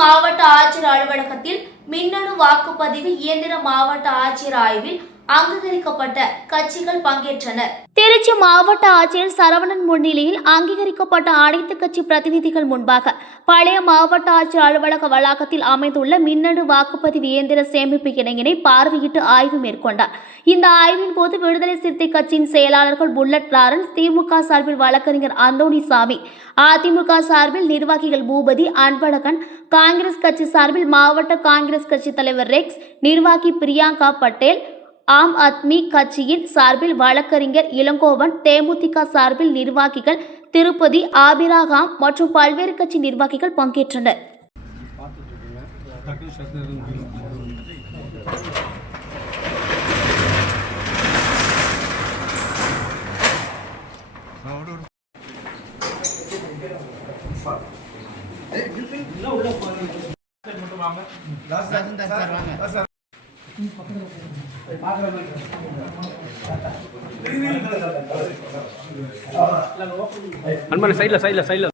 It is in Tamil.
மாவட்ட ஆட்சியர் அலுவலகத்தில் மின்னணு வாக்குப்பதிவு இயந்திர மாவட்ட ஆட்சியர் ஆய்வில் அங்கீகரிக்கப்பட்ட கட்சிகள் பங்கேற்றனர். திருச்சி மாவட்ட ஆட்சியர் சரவணன் முன்னிலையில் அங்கீகரிக்கப்பட்ட அனைத்து கட்சி பிரதிநிதிகள் முன்பாக பழைய மாவட்ட ஆட்சியர் அலுவலக வளாகத்தில் அமைந்துள்ள மின்னணு வாக்குப்பதிவு இயந்திர சேமிப்பு கிடங்கினை பார்வையிட்டு ஆய்வு மேற்கொண்டார். இந்த ஆய்வின் போது விடுதலை சிறுத்தை கட்சியின் செயலாளர்கள் புல்லட் லாரன்ஸ், திமுக சார்பில் வழக்கறிஞர் அந்தோணிசாமி, அதிமுக சார்பில் நிர்வாகிகள் பூபதி, அன்பழகன், காங்கிரஸ் கட்சி சார்பில் மாவட்ட காங்கிரஸ் கட்சி தலைவர் ரெக்ஸ், நிர்வாகி பிரியங்கா பட்டேல், ஆம் ஆத்மி கட்சியின் சார்பில் வழக்கறிஞர் இளங்கோவன், தேமுதிக சார்பில் நிர்வாகிகள் திருப்பதி, ஆபிரகாம் மற்றும் பல்வேறு கட்சி நிர்வாகிகள் பங்கேற்றனர். அன்பன சைடுல